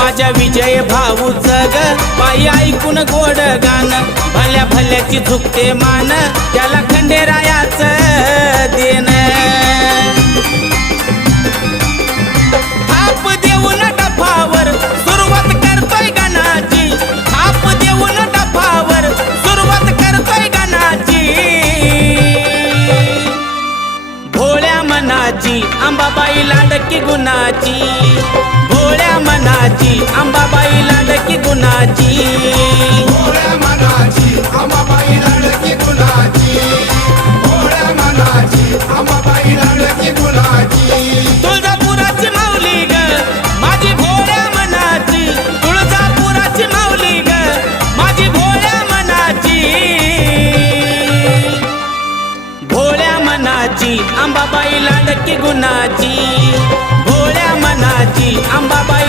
माझ्या विजय भाऊच ग बाई ऐकून गोड गाण भल्या भल्याची झुकते मान त्याला खंडेरायाच देन थाप देऊन डफावर सुरुवात करतोय गाण्याची थाप देऊन डफावर सुरुवात करतोय गाण्याची भोळ्या मनाची अंबाबाई लाडकी गुणाची भोळ्या मनाची अंबाबाई लाडकी गुणाची भोळ्या मनाची अंबाबाई लाडकी गुणाची भोळ्या मनाची अंबाबाई लाडकी गुणाची तुळजापुराची माऊली ग माझी भोळ्या मनाची तुळजापुराची माऊली ग माझी भोळ्या मनाची भोळ्या मनाची अंबाबाई लाडकी गुणाची भोळ्या मनाची अंबाबाई